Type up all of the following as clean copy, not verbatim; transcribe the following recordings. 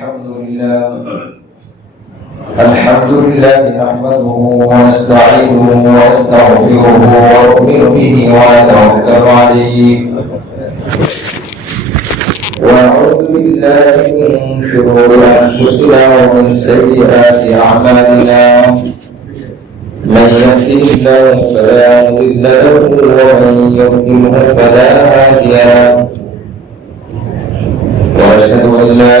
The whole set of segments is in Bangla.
الحمد لله نحمده ونستعينه ونستغفره ونؤمن به ونتوكل عليه ونعوذ بالله من شرور أنفسنا ومن سيئات أعمالنا من يهده الله فلا مضل له ومن يضلله فلا هادي له وأشهد أن لا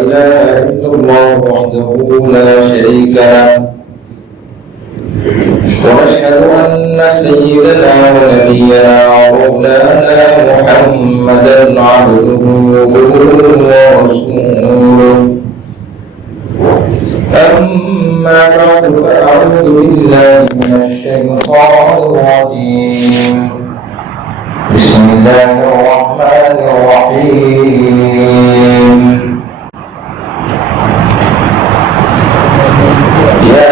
إله إلا الله وحده لا شريك له وأشهد أن سيدنا ونبينا ومولانا محمدا عبده ورسوله أما بعد فأعوذ بالله من الشيطان الرجيم بسم الله الرحمن الرحيم يا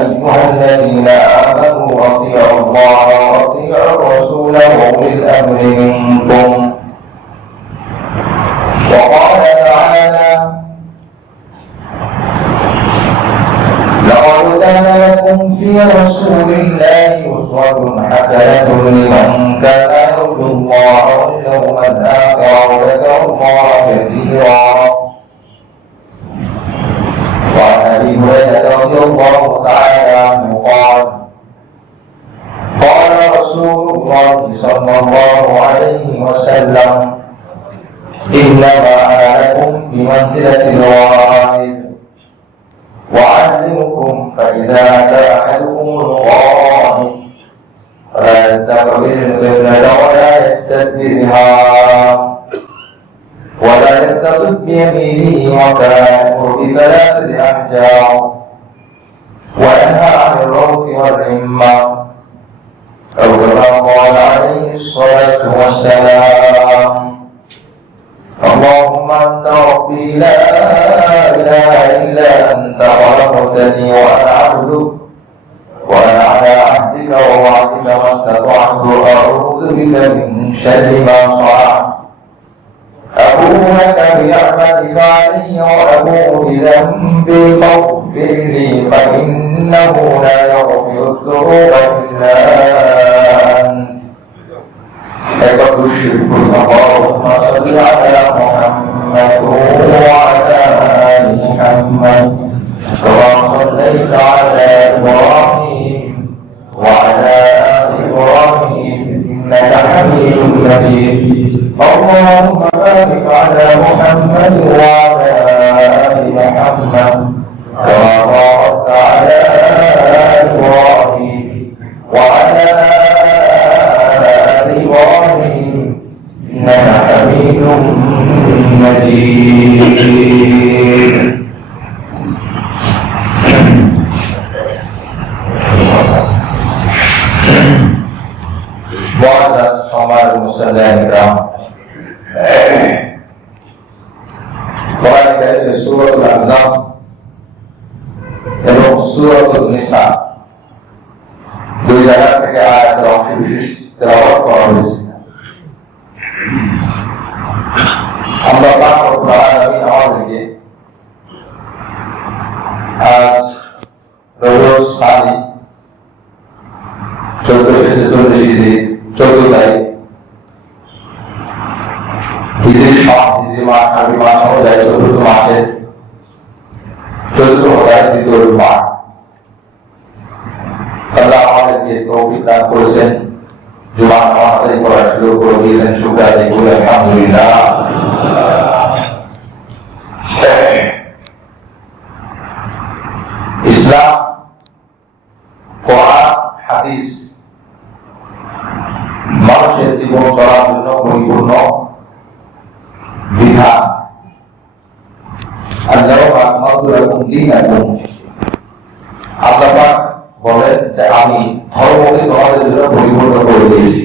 أيها الذين آمنوا أطيعوا الله وأطيعوا الرسول وأولي الأمر منكم وقال تعالى لقد كان لكم في رسول الله أسوة حسنة لمن كان يرجو الله واليوم الآخر وذكر الله كثيرا وعن أبي هريرة رضي الله تعالى عنه قال قال رسول الله صلى الله عليه وسلم إنما أنا لكم بمنزلة الوارث وأعلمكم فإذا أتى أحدكم الغائب فلا يستقبل القبلة ولا يستدبرها ولا يستقب بيمينه وكان يأمر بثلاثة أحجار وينهى عن الروث والرمة أو كما قال عليه الصلاة والسلام اللهم أنت ربي لا إله إلا أنت خلقتني وأنا عبدك وأنا على عهدك ووعدك ما استطعت أعوذ بك من شر ما صنعت أبوء لك بنعمتك علي وأبوء بذنبي فاغفر لي فإنه لا يغفر الذنوب إلا أنت لقد الشرك اللهم صل على محمد وعلى آل محمد كما صليت على إبراهيم وعلى آل إبراهيم إنك حميد مجيد اللهم بارك على محمد وعلى آل محمد كما باركت على إبراهيم وعلى إبراهيم إنك حميد مجيد معزز সম্মানিত মুসলিম কোরআন কারীমের সূরাতুল আহজাব এবং সূরাতুন নিসা দুই জায়গা থেকে আয়াতের অংশ বিশেষ তেলাওয়াত করা হয়েছে। আমরা পাক রব্বুল আলামিন আমাদেরকে আজ রবিউল সানি 1446 হিজরি 14 তারিখ হিজরি মাস আরবি মাস অনুযায়ী 14 মাসের 14 তারিখ দ্বিতীয় মাস আল্লাহ আমাদেরকে তৌফিক দান করেছেন জুমা নামাজ আদায় করা শুরু করে দিয়েছেন। শুকর আদায় করে আলহামদুলিল্লাহ। ইসলাম কোরআন হাদিস মানুষের জীবন চলার জন্য পরিপূর্ণ বিধান। আল্লাহ আকমালতু লাকুম দীনাকুম, আল্লাহ পাক বলেন যে আমি ধর্মকে তোমাদের জন্য পরিপূর্ণ করে দিয়েছি।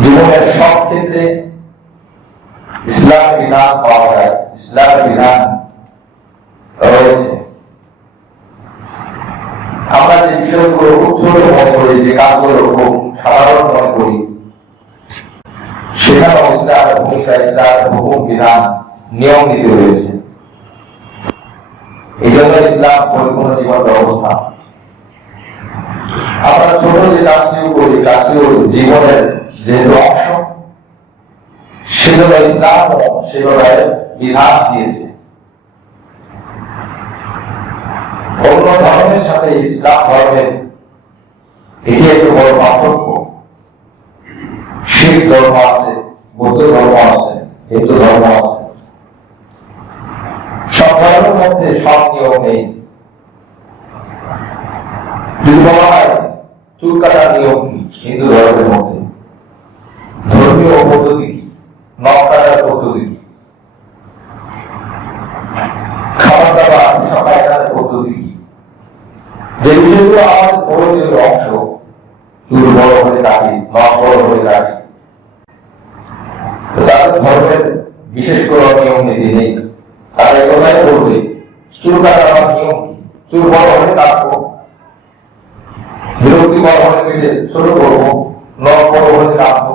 জীবনের সব ক্ষেত্রে ইসলামের বিধান পাওয়া যায়, ইসলামের বিধান রয়েছে। আমরা যে বিষয়গুলো খুব ছোট মনে করি, যে কাজগুলো খুব সাধারণ মনে করি, সেখানে ইসলামের ভূমিকা, ইসলামের হুকুম বিধান, নিয়ম নীতি রয়েছে। এই জন্য ইসলাম পরিপূর্ণ জীবন ব্যবস্থা। আমরা ছোট যে কাজটিও করি, কাজটিও জীবনের যে অংশ, সেগুলো ইসলাম সেগুলো বিধান দিয়েছে। অন্য ধর্মের সাথে ইসলাম ধর্মের এটি একটু বড় পার্থক্য। শিখ ধর্ম আছে, বৌদ্ধ ধর্ম আছে, হিন্দু ধর্ম আছে, সব ধর্মের মধ্যে সব নিয়ম নেই। যদি বলা হয় চুল কাটার নিয়ম কি হিন্দু ধর্মের মধ্যে, ধর্মীয় পদ্ধতি কি, নখ কাটার পদ্ধতি কি, খাবার দাবার পায়খানার পদ্ধতি কি, যে বিষয়গুলো আমাদের প্রয়োজনীয় অংশ, চুল বড় হলে কাটি, নখ বড় হলে কাটি, তাদের ধর্মের বিশেষ কোনো নিয়ম নীতি নেই। তারা এগুলাই বলবে চুল কাটার নিয়ম কি, চুল বড় হলে কাটবো, বিরক্তি বড় হলে কেটে ছোট করবো, নখ বড় হলে কাটবো,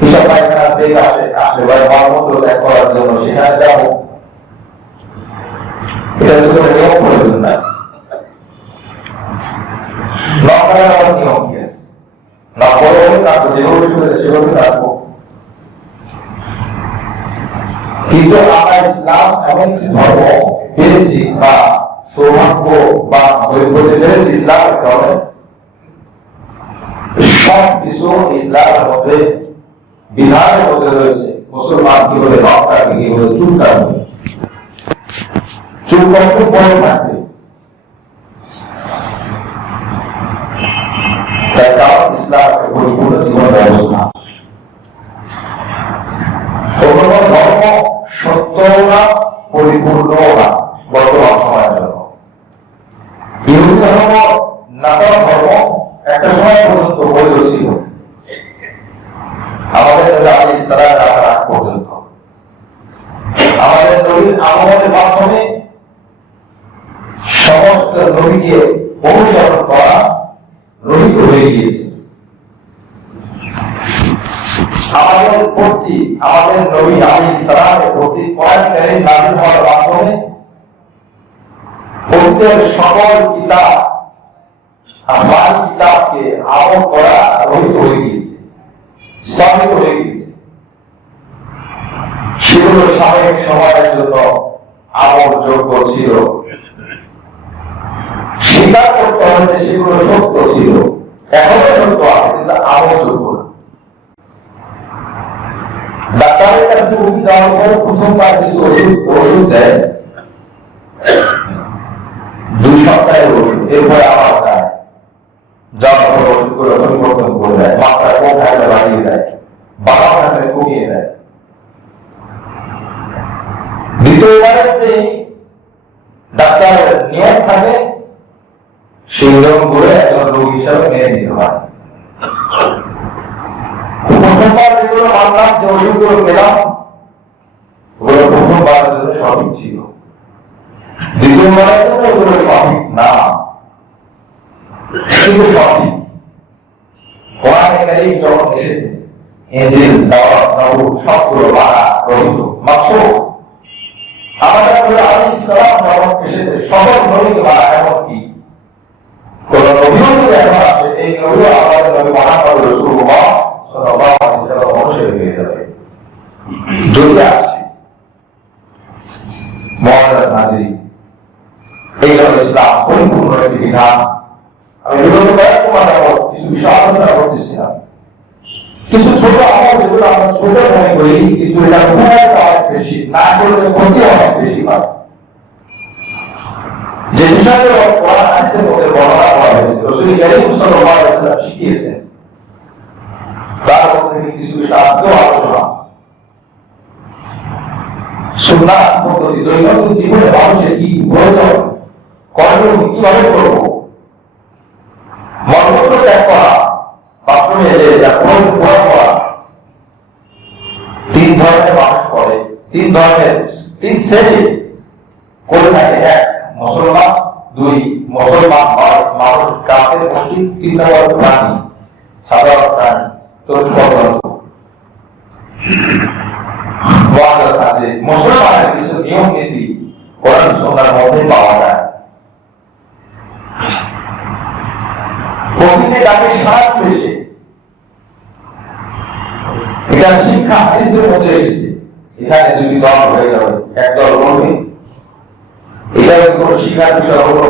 হিসাব পায়খানা বেগ আসলে বা মলমূত্র ত্যাগ করার জন্য সেখানে যাবো, এটা তো কোনো নিয়ম প্রয়োজন না। নখ কাটার নিয়ম কি আছে, নখ বড় হলে কাটবো, যেভাবে সেভাবে কাটবো। কিন্তু আমরা ইসলাম এমন একটি ধর্ম পেয়েছি বা সৌভাগ্য বা বৈধতা পেয়েছি ইসলামের কারণে, সব কিছু ইসলামের মধ্যে বিধানের মধ্যে রয়েছে। মুসলমান কি বলে নখ কাটবে, কি বলে চুল কাটবে, চুল কত বড় থাকবে, তাই কারণ ইসলাম পরিপূর্ণ জীবন ব্যবস্থা। ধর্ম সত্য না, পরিপূর্ণ না বর্তমান সময়ের জন্য। ইহুদি ধর্ম, নাসারা ধর্ম একটা সময় পর্যন্ত বৈধ ছিল, আমাদের নবী আলাইহিস সালাম আসার আগ পর্যন্ত। আমাদের নবীর আমলের মাধ্যমে সমস্ত নবীকে অনুসরণ করা রহিত হয়ে গিয়েছে। আমাদের প্রতি, আমাদের নবী আলাইহিস সালামের প্রতি কোরআন কারীম নাযিল হওয়ার মাধ্যমে প্রত্যেক সকল কিতাব, আসমানি কিতাবকে আমল করা রহিত হয়ে গিয়েছে, স্থগিত হয়ে গিয়েছে। সেগুলো সাময়িক সময়ের জন্য আমলযোগ্য ছিল, স্বীকার করতে হবে সেগুলো সত্য ছিল, এখনো সত্য আছে, কিন্তু আমলযোগ্য না। ডাক্তারের কাছে রোগী যাওয়ার পর প্রথমবার কিছু ওষুধ দেয়, 2 সপ্তাহের ওষুধ, এরপরে আবার দেয়, যাওয়ার পর ওষুধগুলো পরিবর্তন করে দেয়, মাত্রা কম থাকলে বাড়িয়ে দেয়, বাড়াও থাকলে কমিয়ে দেয়। দ্বিতীয়বারের যে ডাক্তারের নিয়ম থাকে সেই নিয়ম করে একজন রোগী হিসাবে মেনে নিতে হয়। প্রথমবার যেগুলো মানলাম, যে ওষুধগুলো পেলাম, ওগুলো প্রথমবারের জন্য সঠিক ছিল, দ্বিতীয়বারের জন্য ওগুলো সঠিক না, কিন্তু সঠিক। কোরআনে কারীম যখন এসেছে, ইনজিল, তাওরাত, জাবুর সবগুলো বানান রহিত, মাকসুদ। আমাদের নবী আলাইহিস সালাম যখন এসেছে, সকল নবীকে বানান, এমনকি কোন নবীও যদি এখন আসে, এই নবী আমাদের নবী মুহাম্মদ রাসূলুল্লাহ সাল্লাল্লাহু আলাইহি ওয়াসাল্লাম অনুসরণ হয়ে যাবে যদি আসে। মুআজ্জাজ নাযিরি, এই হলো ইসলাম পরিপূর্ণ একটি বিধান। আমি বিগত কয়েক মাস যাবত কিছু বিষয় আলোচনা করতেছিলাম, কিছু ছোট আমল যেগুলো আমরা ছোট মনে করি, কিন্তু এটা উপকারিতা অনেক বেশি, না করলে ক্ষতি অনেক বেশি হয়। যে বিষয়গুলো কোরআন হাদিসের মধ্যে বর্ণনা করা হয়েছে, রাসূল কারীম সাল্লাল্লাহু আলাইহি ওয়াসাল্লাম শিখিয়েছেন, তার মধ্যে কিছু বিষয় আজকেও আলোচনা। সুন্নাহ পদ্ধতি, দৈনন্দিন জীবনে মানুষের কি প্রয়োজন, করণীয় কিভাবে করব, মলমূত্র ত্যাগ করা, বাথরুমে যা প্রয়োজন করা, 3 ধরনের মানুষ করে, 3 শ্রেণী করে থাকে। 1 মুসলমান, 2 মুসলমান মানুষ, কাফের, মুশরিক, 3 নম্বর প্রাণী, সাধারণ প্রাণী, চতুর্থ আপনার মধ্যে পাওয়া যায়। প্রতিটি ডাকে সারা পেয়েছে, এটা শিক্ষা হাদিসের মধ্যে এসেছে। এখানে দুটি দল হয়ে যাবে, এক দল বলবে এটা কোন শিক্ষার বিষয় হলো,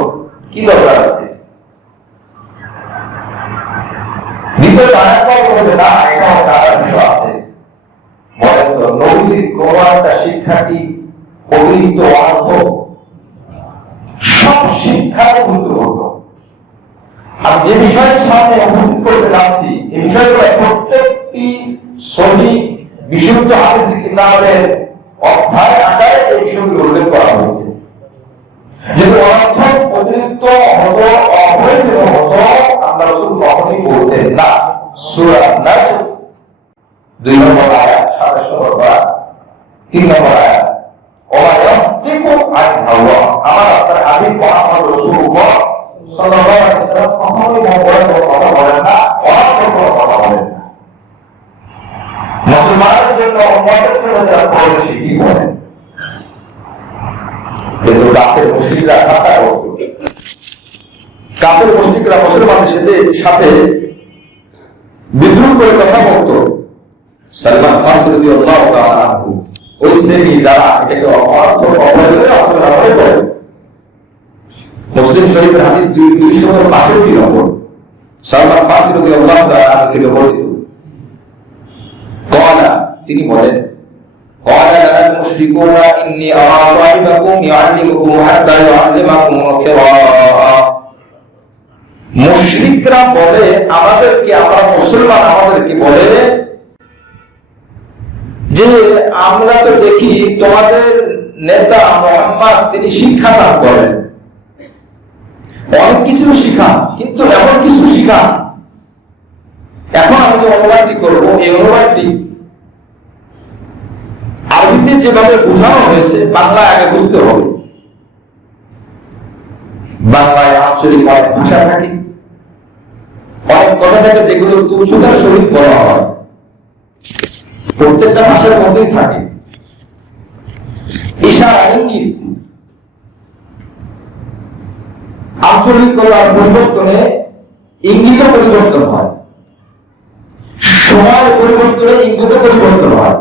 কি দরকার আছে? দ্বিতীয় আরেক দল বলবে না, এটাও জানার বিষয় আছে। বলেন তো, নবীর কোন একটা শিক্ষা কি অতিরিক্ত অর্থ? সব শিক্ষার গুরুত্বপূর্ণ। আর যে বিষয়ের সামনে উপস্থিত করতে যাচ্ছি, এই বিষয়গুলো প্রত্যেকটি সহি বিশুদ্ধ হাদিস কিতাবের অধ্যায় আকারে এই বিষয়গুলো উল্লেখ করা হয়েছে। যদি অর্থ অতিরিক্ত হতো, অবৈধ হতো, আল্লাহ রাসূল কখনোই বলতেন না। সূরা নাজম 2 নম্বর আয়াত, 27 নম্বর আয়াত, 3 নম্বর আয়াত, ওয়া ইয়াতিকু আন হাওয়া, আমার আপনার হাবিব মুহাম্মদ রাসূলুল্লাহ সাল্লাল্লাহু আলাইহি ওয়াসাল্লাম কখনোই মনের কথা বলেন না, অর্থের কথা বলেন না। মুসলমানদের জন্য উম্মতের জন্য যারা বলেন সে কি বলেন, কিন্তু কাফের মুশরিকরা কথা বলতো। কাফের মুশরিকরা মুসলমানদের সাথে বিদ্রোহ করে কথা বলতো। সালমান ফারসি রাদিয়াল্লাহু তাআলা আনহু ওই শ্রেণী যারা এটাকে অর্থ অবৈধ আলোচনা করে। মুসলিম শরীফের হাদিস 262 নম্বর, সালমান ফারসি রাদিয়াল্লাহু তাআলা আনহু থেকে বর্ণিত। তিনি বলেন, قال لنا المشركون إني أرى صاحبكم يعلمكم حتى يعلمكم القراءة। মুশরিকরা বলে আমাদেরকে, আমরা মুসলমান আমাদেরকে বলে যে আমরা তো দেখি তোমাদের নেতা মুহাম্মদ তিনি শিক্ষাদান করেন, অনেক কিছু শিখান, কিন্তু এমন কিছু শিখান, এখন আমি যে অনুবাদটি করবো এই অনুবাদটি আরবিতে যেভাবে বোঝানো হয়েছে বাংলা আগে বুঝতে হবে। বাংলায় আঞ্চলিক অনেক ভাষা থাকে, অনেক কথা থাকে যেগুলো তুচ্ছতার সহিত বলা হয়, প্রত্যেকটা ভাষার মধ্যেই থাকে ইশারা, ইঙ্গিত। আঞ্চলিকতার পরিবর্তনে ইঙ্গিত পরিবর্তন হয়, সময়ের পরিবর্তনে ইঙ্গিত পরিবর্তন হয়।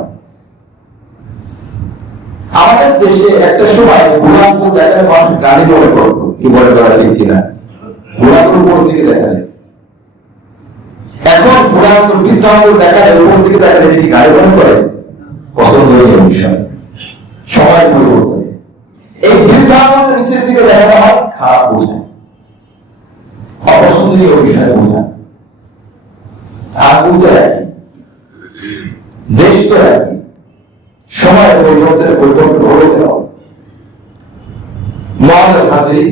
আমাদের দেশে একটা সময় বুড়াপুর দেখালে মানুষ গাড়ি মনে করতো, কি বলে করা ঠিক কিনা, বুড়াপুর উপর দিকে দেখালে। এখন বুড়াপুর বৃদ্ধাঙ্গুল দেখালে উপর দিকে দেখালে কি গাড়ি মনে করে? পছন্দনীয় বিষয়, সময় পরিবর্তনে এই বৃদ্ধাঙ্গুল নিচের দিকে দেখানো হয় খারাপ বোঝায়, অপছন্দনীয় বিষয় বোঝায়। আঙ্গুল তো একই, দেশ তো একই, সময় পরিবর্তনের পরিবর্তন হতে হবে। মহাজন হাজির,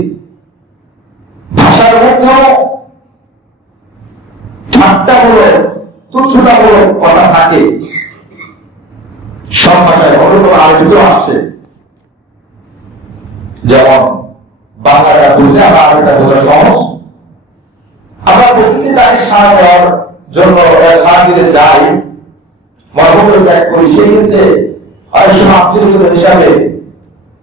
ভাষার মধ্যেও ঠাট্টামূলক তুচ্ছতামূলক কথা থাকে, সব ভাষায় অন্যতম আরবিতেও আসছে। যেমন বাংলাটা বুঝলে আমার আরবিটা বোঝা সহজ। আমরা প্রতিদিন তাকে সাড়া দেওয়ার জন্য সাড়া দিতে যাই, মর্মগুলো ত্যাগ করি, সেই ক্ষেত্রে অনেক সময় আঞ্চলিকতা হিসাবে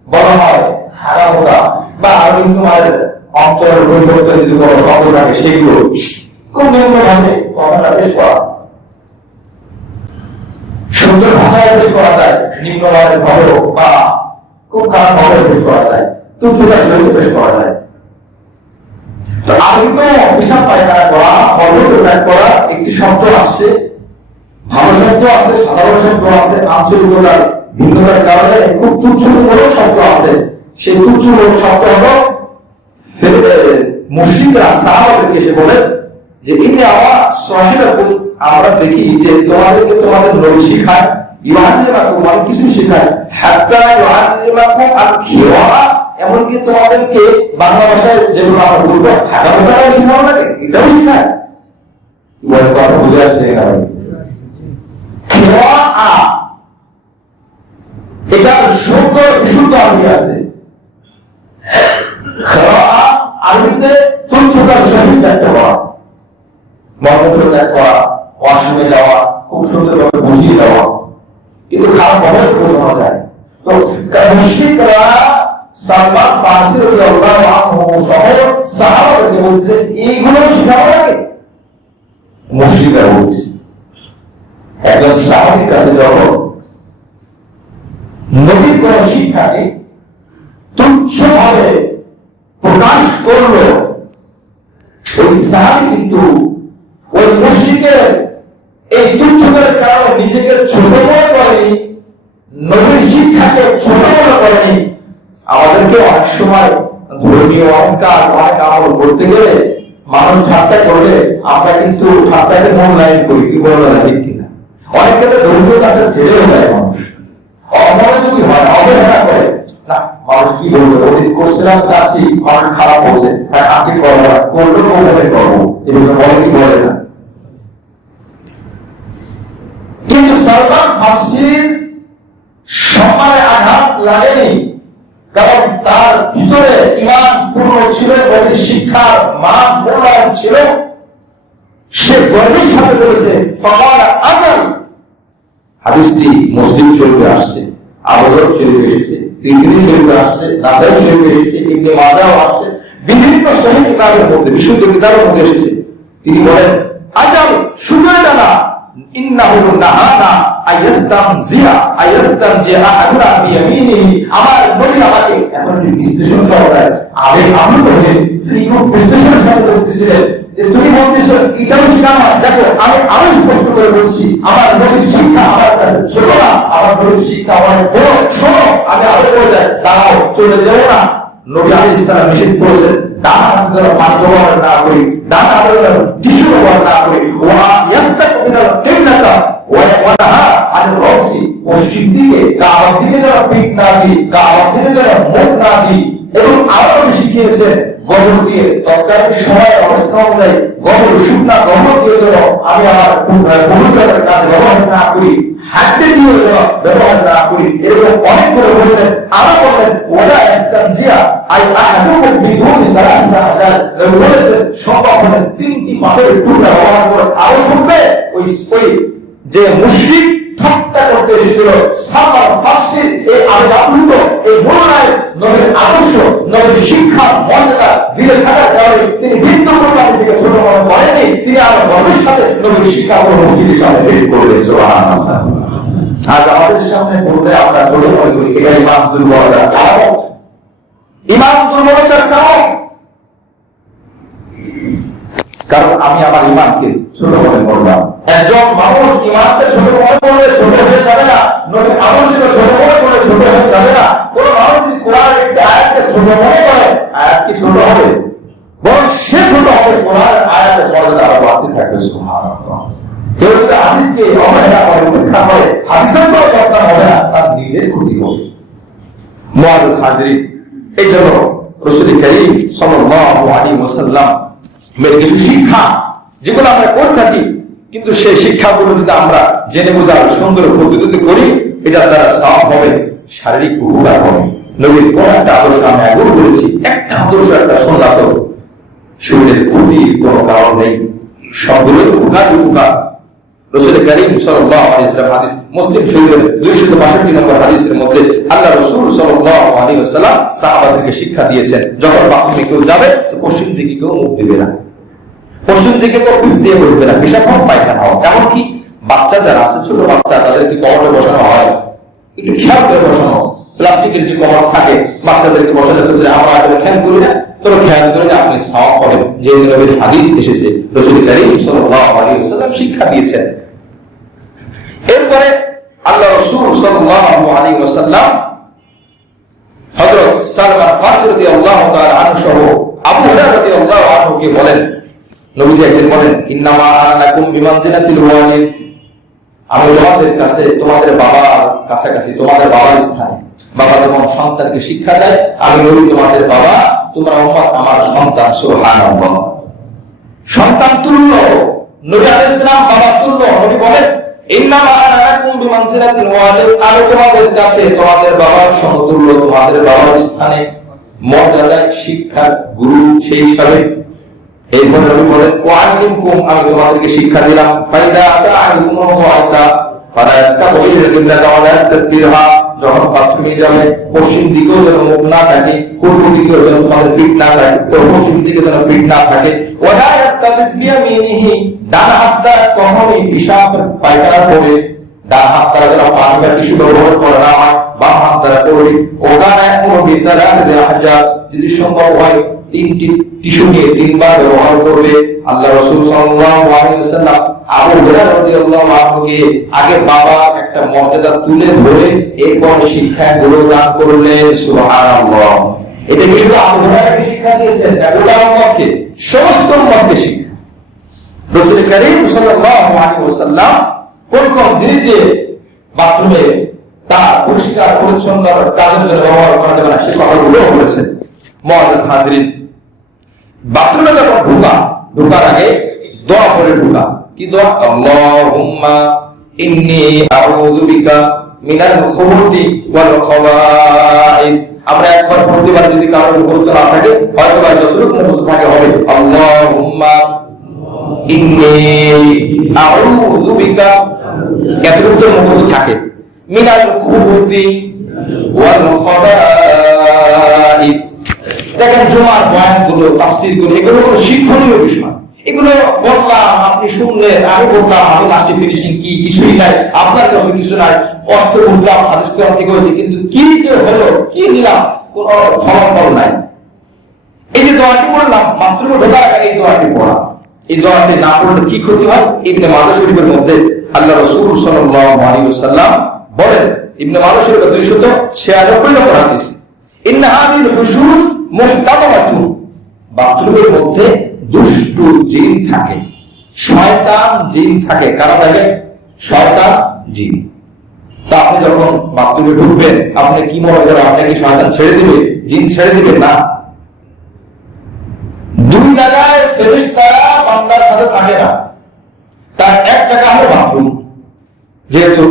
বলা হয় হারামোদা বা আরো তোমার অঞ্চলের পরিবর্তন যদি কোনো শব্দ থাকে সেগুলো খুব নিম্নভাবে কথাটা পেশ করা, সুন্দর ভাষায় পেশ করা যায়, নিম্নমানের ভাবেও বা খুব খারাপ ভাবে পেশ করা যায়, তুচ্ছতার সহিত পেশ করা যায়। তো আরবিতে হিসাব পায়খানা করা, মর্মগুলো ত্যাগ করা একটি শব্দ আসছে, ভালো শব্দ আছে, সাধারণ শব্দ আছে, আঞ্চলিকতার ভিন্নতার কারণে খুব তুচ্ছমূলক শব্দ আছে। সেই তুচ্ছমূলক শব্দ হলো মুশরিকরা সাহাবাদেরকে এসে বলে যে ইন্নী আরা সাহিবাকুম, আমরা দেখি যে তোমাদেরকে তোমাদের নবী শিখায়, ইউআল্লিমাকুম অনেক কিছু শিখায়, হাত্তা ইউআল্লিমাকুম আল-কিরাআ, এমনকি তোমাদেরকে বাংলা ভাষায় যেগুলো আমরা বলবো হাঁটানোটাও শেখানো লাগে, এটাও শিখায়। বলে কথা বুঝে আসছে কিনা? কিরাআ এটা সুন্দর বিশুদ্ধ আরবি আছে। কিরাআ আরবিতে তুচ্ছতার সহিত একটা বলা, মর্মগুলো ত্যাগ করা, অসমে যাওয়া, খুব সুন্দরভাবে বুঝিয়ে দেওয়া, কিন্তু খারাপ ভাবে বোঝানো যায়। তো মুশরিকরা সালমান ফারসি রাদিয়াল্লাহু আনহু সহ সাহাবাদেরকে বলছে এইগুলো শেখানো লাগে। মুশরিকরা বলছে একজন সাহাবীর কাছে যখন নবীর কোন শিক্ষাকে তুচ্ছভাবে প্রকাশ করলো, ওই সাহাবী কিন্তু ওই মুশরিকের এই তুচ্ছতার কারণে নিজেকে ছোট মনে করেনি, নবীর শিক্ষাকে ছোট মনে করেনি। আমাদেরকে অনেক সময় ধর্মীয় অনেক কাজ অনেক আমল করতে গেলে মানুষ ঠাট্টা করলে আমরা কিন্তু ঠাট্টাকে মূল্যায়ন করি, কি বলবো না ঠিক কিনা? অনেক ক্ষেত্রে ধর্মীয় কাজটা ছেড়েও দেয় মানুষ, অমনোযোগী হয়, অবহেলা করে। না, মানুষ কি বলবে, অতীত করছিলাম কাজটি মানুষ খারাপ হচ্ছে, তাই আজকে করবো না, করলেও ওভাবে করবো, এগুলো বলে কি বলে না। কিন্তু সালমান ফারসির সম্মানে আঘাত লাগেনি, কারণ তার ভিতরে ঈমান পূর্ণ ছিল, নবীর শিক্ষার মান মূল্যায়ন ছিল। সে গর্বের সাথে বলেছে ফাকালা আজাল। হাদিসটি মুসলিম শরীফে আসছে, আবু দাউদ শরীফে এসেছে, তিরমিজি শরীফে আসছে, নাসাই শরীফে এসেছে, ইবনে মাজাহ আসছে, বিভিন্ন সহিহ কিতাবের মধ্যে, বিশুদ্ধ কিতাবের মধ্যে এসেছে। তিনি বলেন আজাল, শুধু এটা না, ইন্নাহু নাহানা আয়াস্তানজিয়া আহাদুনা বিয়ামিনিহি। আমার নবী আমাকে এখন বিশ্লেষণ সহকারে আবেগ আপ্লুত হয়ে তিনি খুব বিশ্লেষণ সহকারে বলতেছিলেন যে তুমি বলতেছো এটাও শিখানো হয়। দেখো আমি আরো স্পষ্ট করে বলছি, আমার নবীর শিক্ষা আমার কাছে ছোট না, আমার নবীর শিক্ষা আমার বড়। শোনো, আমি আরো বলে যাই, দাঁড়াও, চলে যাও না। নবী আলাইহিস সালাম নিষেধ করেছেন ডান হাতে যেন পানি ব্যবহার না করি, ডান হাতে যেন টিস্যু ব্যবহার না করি। ওয়া ইয়াস্তাকবিলুল কিবলাতা ওয়া নাহা আনির রাসি, পশ্চিম দিকে কাবার দিকে যেন পিঠ না দিই, কাবার দিকে যেন মুখ না দিই। এবং আরো শিখিয়েছে গোবর দিয়ে তৎকালীন সময় অবস্থা অনুযায়ী গোবর, শুকনা গোবর দিয়ে যেন আমি আমার পবিত্রতার কাজে ব্যবহার না করি, হাতে দিয়ে যেন ব্যবহার না করি। এরকম অনেক করে বললেন। আরো বললেন ওয়ালা ইস্তানজিয়া আই আহাদুকুম বিদুনি সালাসিতা হাজার। নবী বলেছেন সম্ভব হলে 3টি পাথরের টুকরা ব্যবহার করে। আরো শুনবে ওই যে মুশরিক ঠাট্টা করতে এসেছিল সালমান ফারসির এই আবেগাপ্লুত এই মূল্যায়ন নবীর আদর্শ, নবীর শিক্ষা মর্যাদা দিলে থাকার কারণে তিনি বিন্দু পরিমাণ থেকে ছোট মনে করেননি। তিনি আমার গর্বের সাথে নবীর শিক্ষা ও মসজিদের সামনে পেশ করলেন। সুবহানাল্লাহ। আজ আমাদের সামনে বললে আমরা ছোট মনে করি, এটা ইমান দুর্বলতার কারণ, ইমান দুর্বলতার কারণ। কারণ আমি আমার ইমানকে ছোট মনে করলাম। একজন মানুষ ইমানকে ছোট মনে করলে ছোট হয়ে যাবে না, নবীর আদর্শকে ছোট মনে করলে ছোট হয়ে যাবে না। কোন মানুষ যদি কোরআনের একটি আয়াতকে ছোট মনে করে, আয়াত কি ছোট হবে? বরং সে ছোট হবে, কোরআনের আয়াতের মর্যাদা আরো বাড়তে থাকবে। সুবহানাল্লাহ। কেউ যদি হাদিসকে অবহেলা করে, উপেক্ষা করে, হাদিসের কোনো দরকার হবে না, তার নিজের ক্ষতি হবে। মুআজ্জাজ হাজিরিন, এই জন্য রাসূল কারীম সাল্লাল্লাহু আলাইহি ওয়াসাল্লাম কিছু শিক্ষা যেগুলো আমরা করে থাকি, কিন্তু সেই শিক্ষাগুলো যদি আমরা জেনে বোঝার সুন্দর পদ্ধতিতে করি, এটার দ্বারা সওয়াব হবে, শারীরিক উপকার হবে। নবীর কোন একটা আদর্শ আমি আগেও বলেছি, একটা আদর্শ একটা সুন্নাত, শরীরের ক্ষতির কোনো কারণ নেই, সবগুলোই উপকার। রাসূল কারীম সাল্লাল্লাহু আলাইহি ওয়াসাল্লাম হাদিস মুসলিম শরীফের 262 নম্বর হাদিসের মধ্যে আল্লাহ রাসূল সাল্লাল্লাহু আলাইহি ওয়াসাল্লাম সাহাবাদেরকে শিক্ষা দিয়েছেন, যখন বাথরুমে কেউ যাবে পশ্চিম দিকে কেউ মুখ দিবে না, পশ্চিম দিকে কেউ পিঠ দিয়ে বসবে না, পেশাব হোক পায়খানা হোক। এমনকি বাচ্চা যারা আছে, ছোট বাচ্চা, তাদেরকে কমরে বসানো হয়, একটু খেয়াল করে বসানো। প্লাস্টিকের যে কমর থাকে বাচ্চাদেরকে বসানোর ক্ষেত্রে আমরা আসলে খেয়াল করি না, তবে খেয়াল করলে আপনি সওয়াব পাবেন। যে নবীর হাদিস এসেছে, রাসূল কারীম সাল্লাল্লাহু আলাইহি ওয়াসাল্লাম শিক্ষা দিয়েছেন। এরপরে আল্লাহ রাসূল সাল্লাল্লাহু আলাইহি ওয়াসাল্লাম হযরত সালমান ফারসি রাদিয়াল্লাহু তাআলা আনহু সহ আবু হুরায়রা রাদিয়াল্লাহু আনহু কে বলেন, নবীজি একদিন বলেন ইন্নামা আনা লাকুম বিমানজিলাতিল ওয়ালিদ, আমি তোমাদের কাছে তোমাদের বাবার কাছাকাছি, তোমাদের বাবার স্থানে। বাবা যখন সন্তানকে শিক্ষা দেয়, আমি নবী তোমাদের বাবা, তোমরা উম্মত আমার সন্তান। সুবহানাল্লাহ। সন্তান তুল্য নবী আলাইহিস সালাম বাবা তুল্য। নবী বলেন ইন্নামা আনা লাকুম বিমানজিলাতিল ওয়ালিদ, আমি তোমাদের কাছে তোমাদের বাবার সমতুল্য, তোমাদের বাবার স্থানে মর্যাদায় শিক্ষার গুরু সেই হিসাবে। এরপর নবী বলেন ওয়াআল্লিমকুম, আমি তোমাদেরকে শিক্ষা দিলাম, ফাইদা আতাআকুমুল মুআতা ফালা ইস্তাকবিলুল কিবলাতা ওয়া লা ইস্তাদবিরহা, যখন বাথরুমে যাবে পশ্চিম দিকেও যেন মুখ না থাকে, পূর্ব দিকেও যেন তোমাদের পিঠ না থাকে, পশ্চিম দিকে যেন পিঠ না থাকে। ওয়ালা ইস্তাদিব বিয়ামিনিহি, ডান হাতটা কখনোই পেশাব পায়খানা করে ডান হাত দ্বারা যেন পানি বা টিস্যু ব্যবহার করা না হয়, বাম হাত দ্বারা করবে। ওখানে কোনো বিছানা যদি সম্ভব হয় তিনটি টিস্যু নিয়ে তিনবার ব্যবহার করবে। আল্লাহ রাসূল সাল্লাল্লাহু আলাইহি ওয়াসাল্লাম আবু হুরায়রা রাদিয়াল্লাহু আনহুকে আগে বাবা একটা মর্যাদা তুলে ধরে এরপর শিক্ষাগুলো দান করলেন। সুবহানাল্লাহ। এটা কি শুধু আবু হুরায়রাকে শিক্ষা দিয়েছেন, গোটা উম্মতকে, সমস্ত উম্মতকে শিক্ষা। রাসূল করিম সাল্লাল্লাহু আলাইহি ওয়াসাল্লাম কোন কোন জিনিস বাথরুমে তার পরিষ্কার পরিচ্ছন্ন কাজের জন্য ব্যবহার করা যাবে না সে কথাগুলো বলেছেন। মুআজ্জাজ হাজিরিন, বাথরুমে যখন ঢোকার আগে দোয়া করে ঢোকা। কি দোয়া? আল্লাহুম্মা ইন্নী আউযু বিকা মিনাল খুবুতি ওয়াল খাবাইস। আমরা একবার প্রতিবার যদি কারো মুখস্থ না থাকে, হয়তো বা যতটুকু মুখস্থ থাকে হবে আল্লাহুম্মা ইন্নী আউযু বিকা, এতটুকু মুখস্থ থাকে, মিনাল খুবুতি ওয়াল খাবাইস। দেখেন জুমার বয়ানগুলো, তাফসীরগুলো, এগুলো শিক্ষণীয় বিষয়। এগুলো বললাম, আপনি শুনলেন, আমি বললাম, আমি লাস্টে ফিনিশিং কি কিছুই নাই, আপনার কাছে কিছু নাই, অস্ত্র বুঝলাম, হাদিস কোরআন থেকে হয়েছে, কিন্তু কি যে হলো, কি দিলাম, কোন ফলাফল নাই। এই যে দোয়াটি পড়লাম, বাথরুমে ঢোকার আগে এই দোয়াটি পড়া, এই দোয়াটি না পড়লে কি ক্ষতি হয়? ইবনে মাজাহ শরীফের মধ্যে আল্লাহ রাসূল সাল্লাল্লাহু আলাইহি ওয়াসাল্লাম বলেন, ইবনে মাজাহ শরীফের 296 নম্বর হাদিস, ইন্না হাযিল হুশুশ মুহতামাতুন, বাথরুমের মধ্যে দুষ্ট জিন থাকে, শয়তান জিন থাকে। কারা থাকে? শয়তান জিন। তা আপনি যখন বাথরুমে ঢুকবেন, আপনি কি মনে করেন আপনি কি শয়তান ছেড়ে দিবে, জিন ছেড়ে দিবে? না। দুই জায়গায় ফেরেশতারা বান্দার সাথে থাকে না। তার এক জায়গা হলো বাথরুম, যেহেতু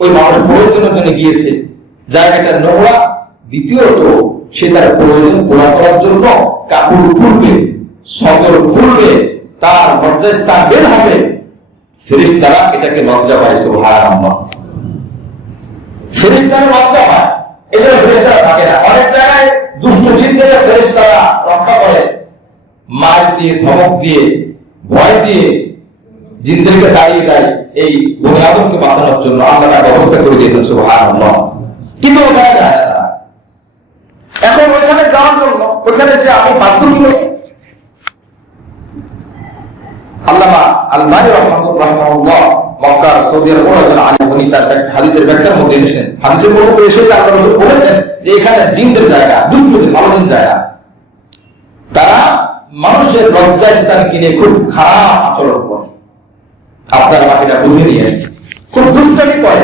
ওই মানুষ প্রয়োজনের জন্য গিয়েছে, জায়গাটা নোংরা। দ্বিতীয়ত সে তার প্রয়োজন পুরা করার জন্য কাপড় খুলবে, সদর খুলবে, তার লজ্জাস্থান বের হবে, ফেরেশতারা এটাকে লজ্জা পায়। সুবহানাল্লাহ। ফেরেশতারা লজ্জা পায়, এটা ফেরেশতারা থাকে না। অনেক জায়গায় দুষ্ট জিন থেকে ফেরেশতারা রক্ষা করে, মার দিয়ে, ধমক দিয়ে, ভয় দিয়ে জিনদেরকে দাঁড়িয়ে দেয় এই বনি আদমকে বাঁচানোর জন্য। আল্লাহ তার ব্যবস্থা করে দিয়েছেন। সুবহানাল্লাহ। কিন্তু ওখানে যায় না। এখন ওইখানে যাওয়ার জন্য, ওইখানে যে আমি বাঁচব কিভাবে? আল্লামা আল-মানি রাহমাতুল্লাহ মক্কার সৌদি আরব একজন আলেম, উনি তার হাদিসের ব্যাখ্যার মধ্যে এনেছেন। হাদিসের মধ্যে এসেছে আল্লাহ রাসূল বলেছেন যে এখানে জিনদের জায়গা, দুষ্টদের মালদিন জায়গা। তারা মানুষের লজ্জা স্থান কিনে খুব খারাপ আচরণ করে। আপনারা বাকিটা বুঝে নিয়ে খুব দুষ্টামি করে।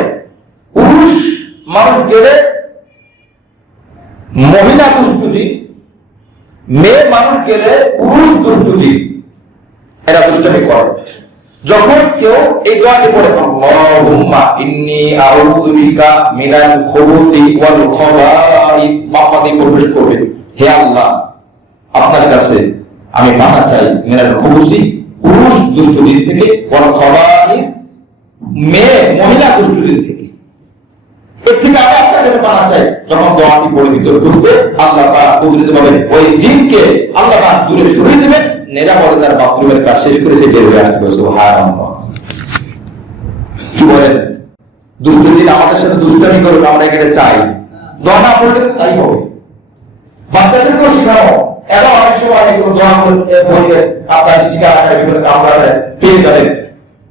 পুরুষ মানুষ গেলে মহিলা দুষ্টুজি, মেয়ে মানুষ গেলে পুরুষ দুষ্টুজি, এরা দুষ্টামি করে। যখন কেউ এই দোয়াটি পড়ে আল্লাহুম্মা ইন্নী আউযু বিকা মিনাল খুবুতি ওয়াল খাবাইস, মাফাদি প্রবেশ করবে, হে আল্লাহ আপনার কাছে আমি পানা চাই মিনাল খুবুতি, পুরুষ দুষ্টুজির থেকে, ওয়াল খাবাইস, মেয়ে মহিলা দুষ্টুজির থেকে, এর থেকে আমি আপনার কাছে পানা চাই। যখন দোয়াটি পড়ে ভিতরে ঢুকবে, আল্লাহ পাক কুদরতিভাবে ওই জিনকে আল্লাহ পাক দূরে সরিয়ে দিবেন, নিরাপদে তার বাথরুমের কাজ শেষ করে সে বের হয়ে আসতে পারে। সুবহানাল্লাহ। কি বলেন? দুষ্ট জিন আমাদের সাথে দুষ্টামি করবে, আমরা এটা চাই। দোয়া না পড়লে তাই হবে। বাচ্চাদেরকেও শেখানো, এরা অনেক সময় এগুলো দোয়া করে আপনার স্টিকার আকারে বিভিন্ন আমরা পেয়ে যাবেন,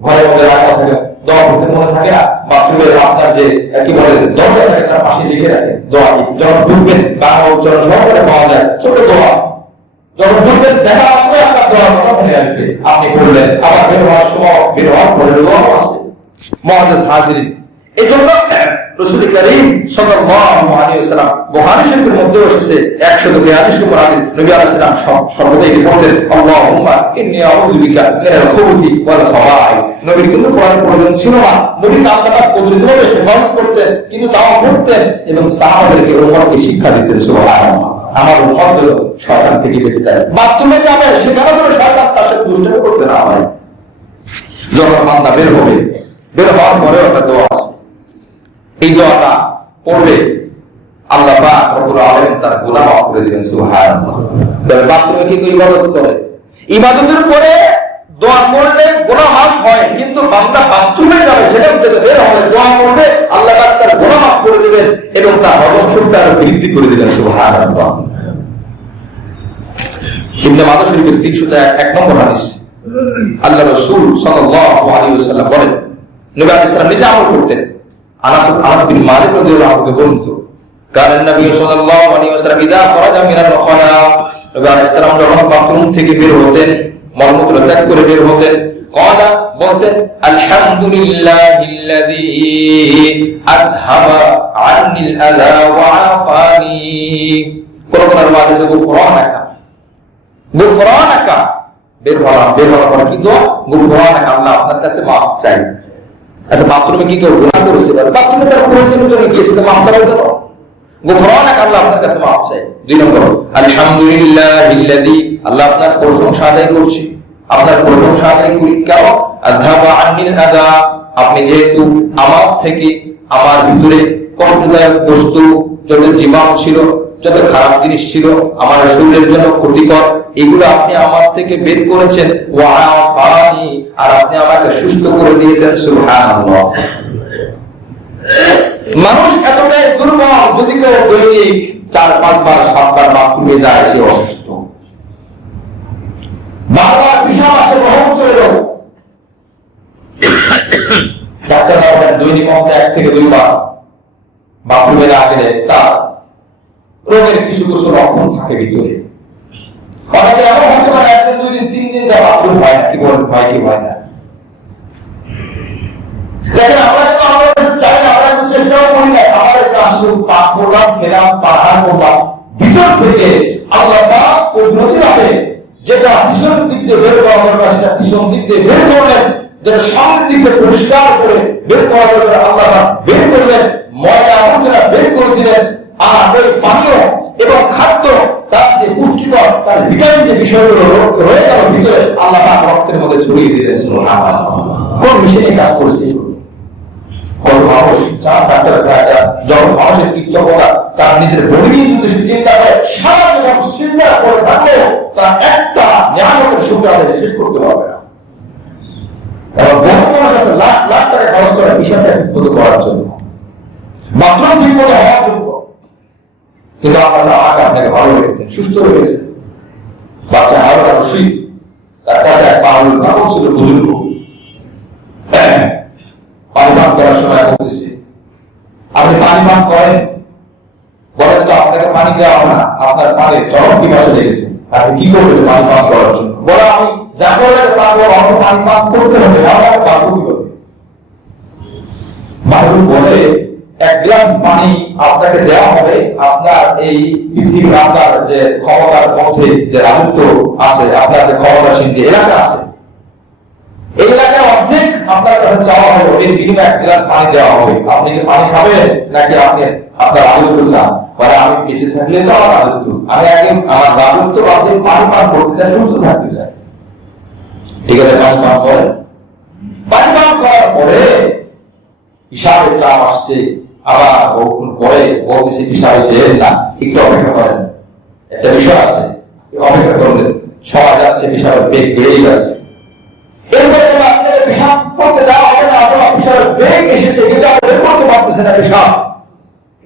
ঘরের মধ্যে রাখা থাকে, দোয়া করতে মনে থাকে না, বাথরুমের আপনার যে কি বলে দরজা থাকে তার পাশে লিখে রাখে দোয়া, যখন ঢুকবেন বাংলা উচ্চারণ সহকারে পাওয়া যায়, ছোট দোয়া। যখন ঢুকবেন দেখা মাত্র আপনার দোয়ার কথা মনে আসবে, আপনি পড়লেন। আবার বের হওয়ার সময় বের হওয়ার পরে দোয়াও আছে। মুআজ্জাজ হাজিরিন, এই জন্য রাসূল করিম সাল্লাল্লাহু আলাইহি ওয়াসাল্লাম বুখারী শরীফের মধ্যে এসেছে 142 নম্বর হাদিস, নবী আলাইহিস সালাম সর্বদাই বলতেন আল্লাহুম্মা ইন্নী আউযু বিকা মিনাল খুবুতি ওয়াল খাবাইস। নবীর কিন্তু পড়ার প্রয়োজন ছিল না, নবী আল্লাহ কুদরতিভাবে হেফাজত করতেন, কিন্তু তাও পড়তেন এবং সাহাবাদেরকে উম্মতকে শিক্ষা দিতেন। সুবহানাল্লাহ। আমার উম্মত যেন শয়তান থেকে বেঁচে যায়। বাথরুমে যাবে, সেখানে যেন শয়তান তার সাথে দুষ্টামি করতে না পারে। যখন বান্দা বের হবে, বের হওয়ার পরে একটা দোয়া আছে, এই দোয়াটা পড়বে, আল্লাহ পাক রব্বুল আলামিন তার গুনাহ মাফ করে দিবেন। সুবহানাল্লাহ। তাহলে বাথরুমে কি ইবাদত করে? ইবাদতের পরে দোয়া করলে গুনাহ মাফ হয়, কিন্তু বান্দা বাথরুমে যাবে, সেখান থেকে বের হলে দোয়া করবে, আল্লাহ পাক তার গুনাহ মাফ করে দিবেন এবং তার হজম শক্তি আরো বৃদ্ধি করে দিবেন। সুবহানাল্লাহ। ইবনে মাজাহ শরীফের 301 নম্বর হাদিস, আল্লাহ রাসূল সাল্লাল্লাহু আলাইহি ওয়াসাল্লাম বলেন, নবী আলাইহিস সালাম নিজে আমল করতেন। আনাস বিন মালিক রাদিয়াল্লাহু আনহু বলতো, কারণ নবী সাল্লাল্লাহু আলাইহি ওয়াসাল্লাম ইদা খরাজা মিনাল খালা, নবী আলাইহিস সালাম যখন বাথরুম থেকে বের হতেন, মলমূত্র ত্যাগ করে বের হতেন, ক্বালা বলতেন, আলহামদুলিল্লাহিল্লাযী আযহাবা আন্নিল আযা ওয়া আফানি। কোন হাদিসে গুফরানাকা, গুফরানাকা, বের হওয়ার পর কি দোয়া? গুফরানাকা, আল্লাহ আপনার কাছে মাফ চাই। আচ্ছা, বাথরুমে কি কেউ গুনাহ করেছে? বাথরুমে তার প্রয়োজনের জন্য গিয়েছে, তো মাফ চাইতে তো গুফরানাকা, আল্লাহ আপনার কাছে মাফ চাই। 2 নম্বর, আলহামদুলিল্লাহিল্লাযী, আল্লাহ আপনার প্রশংসা আদায় করছি, আপনার প্রশংসা আদায় করি। কেন? আযহাবা আন্নিল আযা, আপনি যেহেতু আমার থেকে, আমার ভিতরে কষ্টদায়ক বস্তু, যত জীবাণু ছিল, যত খারাপ জিনিস ছিল, আমার শরীরের জন্য ক্ষতিকর, এগুলো আপনি আমার থেকে বের করেছেন। ওয়া আফানি, আর আপনি আমাকে সুস্থ করে দিয়েছেন। সুবহানাল্লাহ। মানুষ এতটাই দুর্বল, যদি কেউ দৈনিক 4-5 বার 7 বার বাথরুমে যায়, সে অসুস্থ। বারবার পেশাব আসে, মহত্তর রোগ। ডাক্তার বলেন দৈনিক 1 থেকে 2 বার বাথরুমে না গেলে তার রোগের কিছু কিছু লক্ষণ থাকে ভিতরে। অনেকে এমন হতে পারে 1 দিন 2 দিন 3 দিন যা বাথরুম হয় না। কি বলেন ভাই, কি হয় না? দেখেন, আমরা তো আমাদের চাই না, আমরা একটু চেষ্টাও করি না, আমরা একটু আসলে পাক করলাম, খেলাম, পাহাড় করলাম, ভিতর থেকে আল্লাহ পাক পদ্ধতি আছে, যেটা পিছন দিক দিয়ে বের করা দরকার সেটা পিছন দিক দিয়ে বের করলেন, যেটা সামনের দিক দিয়ে পরিষ্কার করে বের করা দরকার আল্লাহ পাক বের করলেন, ময়লা আবর্জনা বের করে দিলেন। আর ওই পানীয় এবং খাদ্য, তার যে পুষ্টিকর, তার ভিটামিন যে বিষয়গুলো রয়ে গেল ভিতরে, আল্লাহ পাক রক্তের মধ্যে ছড়িয়ে দিলেন। সুবহানাল্লাহ। কোন মেশিনে কাজ করছে? কত মানুষ যখন মানুষের কৃতজ্ঞতা তার নিজের বডি নিয়ে যদি চিন্তা করে, সারা জীবন চিন্তা করে থাকলেও তার একটা নিয়ামতের শুকর আদায় শেষ করতে পারবে না। এবং বহু মানুষ আছে লাখ লাখ টাকা খরচ করে বিষয়টা ঠিক করার জন্য, বাথরুম ঠিক মতো হওয়ার জন্য। কিন্তু আল্লাহ আমাকে আপনাকে ভালো রেখেছেন, সুস্থ রেখেছেন। বাচ্চা হারুন রশিদ, তার কাছে এক পাগল নামক ছিল, বুজুর্গ। পানি পান করার সময় বলতেছে, আপনি পানি পান করেন? বলেন তো, আপনাকে পানি দেওয়া না, আপনার পানি চরম পিপাসা লেগেছে, আপনি কি করবেন পানি পান করার জন্য? বলে, আমি যা করলে তারপর আমাকে পানি পান করতে হবে, আমাকে পারবো কি করবে? বাবু বলে, 1 গ্লাস পানি আপনাকে দেওয়া হবে, আপনার এই পৃথিবীর আপনার যে ক্ষমতার মধ্যে যে রাজত্ব আছে, আপনার যে ক্ষমতাসীন যে এলাকা আছে, এই এলাকার অর্ধেক আপনার কাছে চাওয়া হবে, এর বিনিময়ে 1 গ্লাস পানি দেওয়া হবে। আপনি কি পানি খাবেন, নাকি আপনি আপনার রাজত্ব চান? বলে, আমি বেঁচে থাকলে তো আমার রাজত্ব, আমি আগে আমার রাজত্ব আপনি পানি পান করতে চাই, সুস্থ থাকতে চাই। ঠিক আছে, পানি পান করেন। পানি পান করার পরে হিসাবে চাপ আসছে, আবার বহুক্ষণ পরে বলতেছে হিসাবে যে না, একটু অপেক্ষা করেন, একটা বিষয় আছে, অপেক্ষা করলেন। সময় যাচ্ছে, হিসাবের বেগ বেড়েই যাচ্ছে। এরপরে আপনাকে পেশাব করতে দেওয়া হবে না, আপনার পেশাবের বেগ এসেছে, কিন্তু আপনি বের করতে পারতেছেন না পেশাব।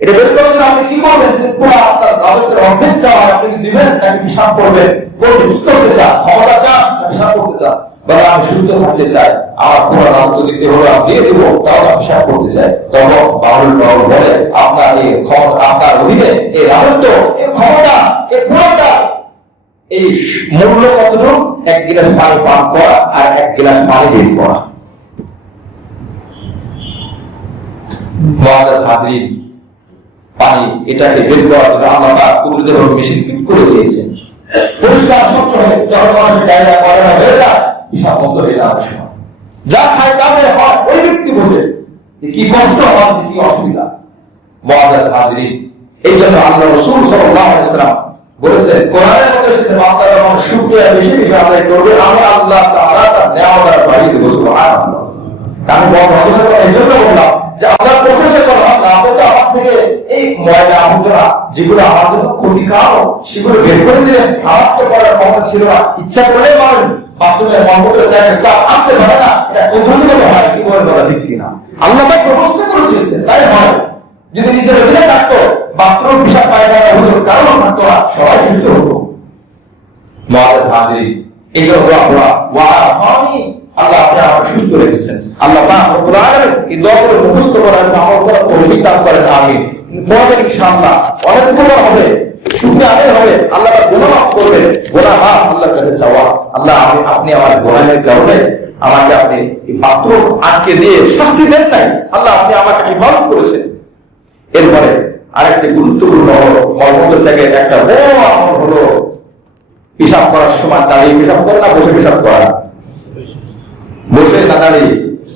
এটা বের করার জন্য আপনি কি করবেন? পুরো আপনার রাজত্বের অর্ধেক চাওয়া আপনি কি দিবেন, নাকি পেশাব করবেন? কোনটা সুস্থ হতে চান, ক্ষমতা চান, না পেশাব করতে চান? বলে, আমি সুস্থ থাকতে চাই, আমার পুরো রাজত্ব দিতে হলে আমি দিয়ে দেবো, তাও আমি পেশাব করতে চাই। তখন বাবুল বাবু বলে, আপনার এই ক্ষমতা, আপনার অধীনে এই রাজত্ব, এই ক্ষমতা, এই পুরোটা, এই মূল্য কতটুকু? 1 গ্লাস পানি পান করা আর 1 গ্লাস পানি বের করা। পানি এটাকে বের করার জন্য আল্লাহ কুদরতের মেশিন ফিট করে দিয়েছেন। পরিষ্কার স্বচ্ছ হয়ে যখন মানুষের ডায়রিয়া করে না হয়ে যায়, হিসাব বন্ধ হয়ে যাওয়ার সময় যা খায় তাদের হয়, ওই ব্যক্তি বোঝে যে কি কষ্ট হয়, কি অসুবিধা। মুআজ্জাজ হাজিরিন, এই জন্য আল্লাহ রাসূল সাল্লাল্লাহু আলাইহি ওয়াসাল্লাম বলেছেন, কোরআনের মধ্যে এসেছে, বান্দা যখন শুকরিয়া বেশি বেশি আদায় করবে, আমি আল্লাহ তাআলা তার নিয়ামত বাড়িয়ে দেব। সুবহানাল্লাহ। আমি এই জন্য বললাম যে আল্লাহর প্রশংসা করা, আপনি তো আমার থেকে যেগুলো আমার জন্য ক্ষতিকার সেগুলো বের করে দিলেন। আমার তো করার ক্ষমতা ছিল না, ইচ্ছা করলে মানুষ বাথরুমে মহব্বতে দেখে চাপ আনতে পারে না, এটা কোন হয় কি বলেন কথা ঠিক কিনা? আল্লাহ পাক ব্যবস্থা করে দিয়েছেন, তাই হয়। যদি নিজের অধীনে থাকতো বাথরুম পিশাব পায়খানা হতো, কারণ থাকতো না, সবাই সুস্থ হতো। মুআজ্জাজ হাজিরিন, এই জন্য দোয়া করা ওয়াফানি, আল্লাহ আপনি আমাকে সুস্থ রেখেছেন। আল্লাহ পাক রব্বুল আলামিন এই দোয়া করে মুখস্থ করার আমল করার তৌফিক দান করেন, আমিন। মুআমিন ইনশাআল্লাহ অনেক গুনাহ হবে, শুকরিয়া আদায় হবে, আল্লাহ পাক গুনাহ মাফ করবেন। গুনাহ মাফ আল্লাহর কাছে চাওয়া, আল্লাহ আপনি আমার গুনাহের কারণে আমাকে আপনি এই বাথরুম আটকে দিয়ে শাস্তি দেন নাই, আল্লাহ আপনি আমাকে হেফাজত করেছেন। এরপরে আরেকটি গুরুত্বপূর্ণ মলমূত্র থেকে একটা বড় আমল হলো পেশাব করার সময় দাঁড়িয়ে পেশাব করা না বসে পেশাব করা? বসে না দাঁড়িয়ে?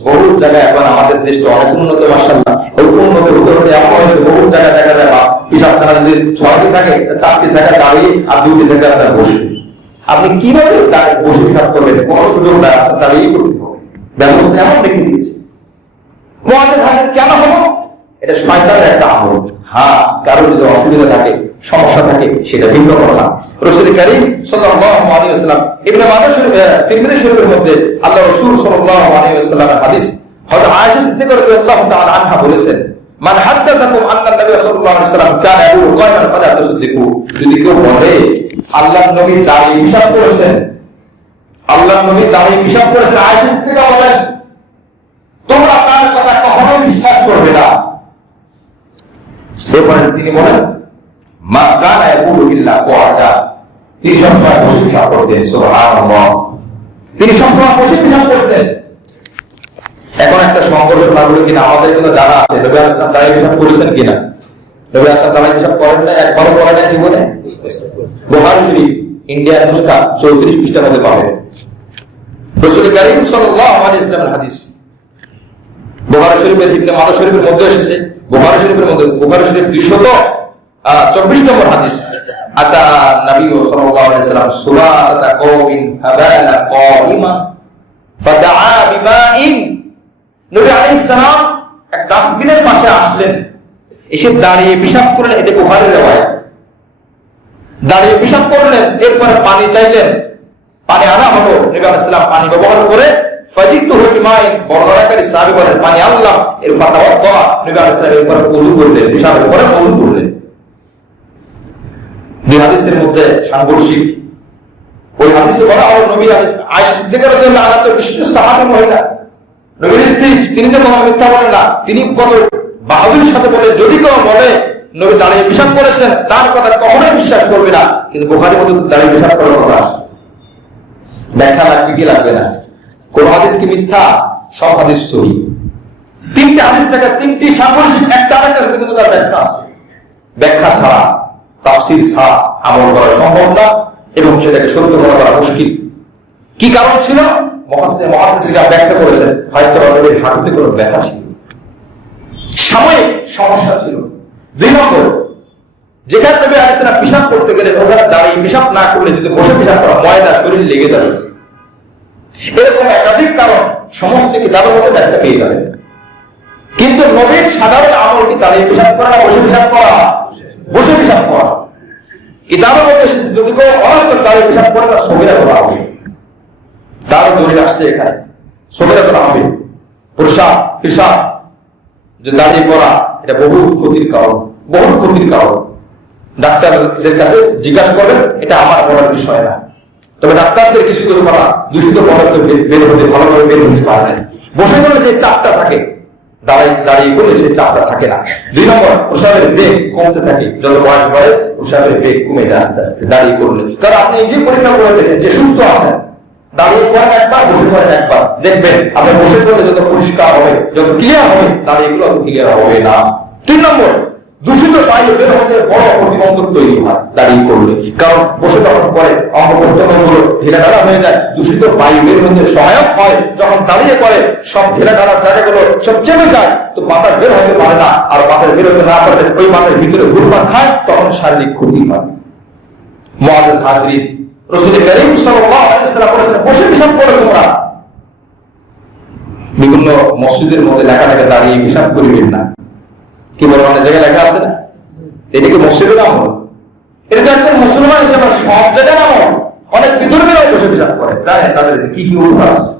বহু জায়গায় এখন আমাদের দেশটা অনেক উন্নত, মাশাআল্লাহ। ওই উন্নত হতে এমন হয়েছে বহু জায়গায় দেখা যায় পেশাব খানা যদি 6টি থাকে, 4টি থাকে দাঁড়িয়ে আর 2টি থাকে আপনার বসে। আপনি কিভাবে বসে পেশাব করবেন? কোনো সুযোগ নাই, আপনার দাঁড়িয়ে করতে হবে। ব্যবস্থা এমন রেখে দিয়েছে। মুআজ্জাজ হাজির কেন হলো? এটা শয়তানের একটা আমল। হ্যাঁ, কারো যদি অসুবিধা থাকে, সমস্যা থাকে, সেটা ভিন্ন কথা। রাসূল কারীম সাল্লাল্লাহু আলাইহি ওয়াসাল্লাম ইবনে মাজাহ শরীফ, তিরমিজি শরীফের মধ্যে আল্লাহ রাসূল সাল্লাল্লাহু আলাইহি ওয়াসাল্লামের হাদিস, হযরত আয়েশা সিদ্দিকা রাদিয়াল্লাহু তাআলা আনহা বলেছেন, মান হাদাদাকুম আন্না নবী সাল্লাল্লাহু আলাইহি ওয়াসাল্লাম কানা ইয়াকুলু কায়মান ফালা তুসাদ্দিকু, যদি কেউ বলে আল্লাহর নবী দাঁড়িয়ে পেশাব করেছেন, আল্লাহর নবী দাঁড়িয়ে পেশাব করেছেন, আয়েশা সিদ্দিকা বলেন তোমরা তার কথা কখনোই বিশ্বাস করবে না। এরপরে তিনি বলেন মা কানা ইয়াকুলু ইল্লা ক্বাদা, তিনি সবসময় বসে পেশাব করতেন। সুবহানাল্লাহ, তিনি সবসময় বসে পেশাব করতেন। এখন একটা সংঘর্ষ লাগলো কিনা আমাদের কিন্তু জানা আছে, নবী আলাইহিস সালাম দাঁড়িয়ে পেশাব করেছেন কিনা? নবী আলাইহিস সালাম দাঁড়িয়ে পেশাব করেন না, একবারও করেন না জীবনে। বুখারী শরীফ ইন্ডিয়ান নুসখা 34 পৃষ্ঠার মধ্যে পাবেন। রাসূল কারীম সাল্লাল্লাহু আলাইহি ওয়াসাল্লামের হাদিস বুখারী শরীফের ইবনে মাজাহ শরীফের মধ্যে এসেছে। বুখারী শরীফের মধ্যে, বুখারী শরীফ 224 নম্বর হাদিস, আতা নবী সাল্লাল্লাহু আলাইহি ওয়াসাল্লাম সুরাতা কওমিন ফাবালা কাইমান ফাদাআ বিমাইন, নবী আলাইহিস সালাম এক ডাস্টবিনের পাশে আসলেন, এসে দাঁড়িয়ে পেশাব করলেন। এটা বুখারীর riwayat। দাঁড়িয়ে পেশাব করলেন, এরপরে পানি চাইলেন, পানি আনা হলো। নবী আলাইহিস সালাম পানি ব্যবহার করে ফাজিতুহু বিমাইন, বর্ণনাকারী সাহাবী বলেন পানি আল্লাহ এর ফাতাওয়াদ্দা, নবী আলাইহিস সালাম এরপর ওযু করলেন, পেশাবের পরে ওযু করলেন। এই হাদিসের মধ্যে সাংঘর্ষিক, ওই হাদিসে বলা হয় নবী আয়েশা সিদ্দিকা রাদিয়াল্লাহু আনহা তো বিশিষ্ট সাহাবী মহিলা, নবীর স্ত্রী, তিনি তো কোনো মিথ্যা বলেন না। তিনি কত বাহাদুরির সাথে বলে যদি কেউ বলে নবী দাঁড়িয়ে পেশাব করেছেন তার কথা কখনোই বিশ্বাস করবে না। কিন্তু বুখারীর মধ্যে দাঁড়িয়ে পেশাব করার কথা আসে, ব্যাখ্যা লাগবে কি লাগবে না? কোন হাদিস কি মিথ্যা? সব হাদিস সহিহ। 3টি হাদিস থেকে 3টি সাংঘর্ষিক, একটা আরেকটার সাথে কিন্তু তার ব্যাখ্যা আছে। ব্যাখ্যা ছাড়া, তাফসীর ছাড়া আমল করা সম্ভব না এবং সেটাকে সত্য করা মুশকিল। কি কারণ ছিল? মুহাদ্দিসরা ব্যাখ্যা করেছেন, হয়তো নবীর হাঁটুতে কোনো ব্যথা ছিল, সাময়িক সমস্যা ছিল। 2 নম্বর, যেখানে নবী আলাইহিস সালাম পেশাব করতে গেলে ওখানে দাঁড়িয়ে পেশাব না করলে যদি বসে পেশাব করা, ময়দা শরীর লেগে যাবে। এরকম একাধিক কারণ সমস্ত কিতাবের মধ্যে ব্যাখ্যা পেয়ে যাবেন। কিন্তু নবীর সাধারণ আমল কি দাঁড়িয়ে পেশাব করা না বসে পেশাব করা? বসে পেশাব করা। কিতাবের মধ্যে এসেছে যদি কেউ অনন্তর দাঁড়িয়ে পেশাব করে তার সগীরা করা হবে, তার দলিল আসছে এখানে সগীরা করা হবে। পেশাব যে দাঁড়িয়ে করা, এটা বহু ক্ষতির কারণ, বহু ক্ষতির কারণ। ডাক্তারদের কাছে জিজ্ঞাসা করবেন, এটা আমার বলার বিষয় না, তবে ডাক্তারদের কিছু কিছু কথা দূষিত পদার্থ বের হতে ভালোভাবে বের হতে পারে না। বসে গেলে যে চাপটা থাকে, দাঁড়িয়ে করলে সেই চাপটা থাকে না। 2 নম্বর, প্রসাবের বেগ কমতে থাকে, যত বয়স বাড়ে প্রসাবের বেগ কমে যায় আস্তে আস্তে দাঁড়িয়ে করলে। কারণ আপনি নিজে পরীক্ষা করে দেখেন যে সুস্থ আছেন, দাঁড়িয়ে করেন একবার, বসে করেন একবার, দেখবেন আপনি বসে করলে যত পরিষ্কার হবে, যত ক্লিয়ার হবে, দাঁড়িয়ে গুলো অত ক্লিয়ার হবে না। 3 নম্বর, দূষিত বায়ু বের হতে বড় প্রতিবন্ধক তৈরি হয় দাঁড়িয়ে করলে। কারণ বসে যখন করে অঙ্গ প্রত্যঙ্গগুলো ঢিলাঢালা হয়ে যায়, দূষিত বায়ু বের হতে সহায়ক হয়। যখন দাঁড়িয়ে করে সব ঢিলাঢালার জায়গাগুলো সব চেপে যায়, তো বাতাস বের হতে পারে না। আর বাতাস বের হতে না পারলে ওই বাতাসের ভিতরে ঘুরপাক খায়, তখন শারীরিক ক্ষতি হয়। মুআজ্জাজ হাজিরিন, রাসূল কারীম সাল্লাল্লাহু আলাইহি ওয়াসাল্লাম বলেছেন বসে পেশাব করে তোমরা। বিভিন্ন মসজিদের মধ্যে লেখা থাকে দাঁড়িয়ে পেশাব করিবেন না, কি বলে অনেক জায়গায় লেখা আছে না? এটাকে মসজিদের আমল? এটা তো একজন মুসলমান হিসেবে সব জায়গায় আমল। অনেক বিধর্মীরাও বসে পেশাব করে, জানেন তাদের কি কি অভ্যাস আছে।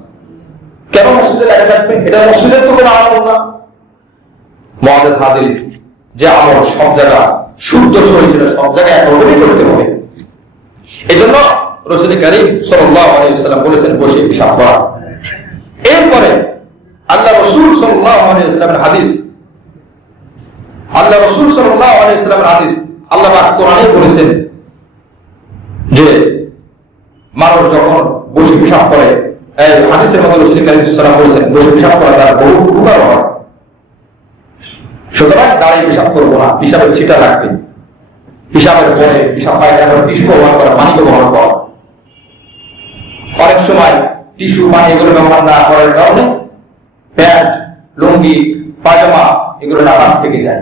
কেন মসজিদে লেখা থাকবে? এটা মসজিদের তো কোনো আমল না। মুআজ্জাজ হাজিরিন, যে আমল সব জায়গায় শুদ্ধ সহি সেটা সব জায়গায় একভাবেই করতে হবে। এই জন্য রাসূল কারীম সাল্লাল্লাহু আলাইহি ওয়াসাল্লাম বলেছেন বসে পেশাব করা। এরপরে আল্লাহ রাসূল সাল্লাল্লাহু আলাইহি ওয়াসাল্লামের হাদিস, আল্লাহ রাসূল সাল্লাল্লাহু আলাইহি ওয়াসাল্লামের হাদিস, আল্লাহ পাক কোরআনে বলেছেন যে মানুষ যখন বসে পেশাব করে, এই হাদিসের মধ্যে রাসূল কারীম সাল্লাল্লাহু আলাইহি ওয়াসাল্লাম বলেছেন বসে পেশাব করা দ্বারা বহু উপকার হয়। সুতরাং দাঁড়িয়ে পেশাব করবো না, পেশাবের ছিটা রাখবে। পেশাবের পরে পেশাব পায়খানা টিস্যু ব্যবহার করা, পানি ব্যবহার করা। অনেক সময় টিস্যু পানি এগুলো ব্যবহার না করার কারণে প্যান্ট, লুঙ্গি, পায়জামা এগুলো নামাজ থেকে যায়।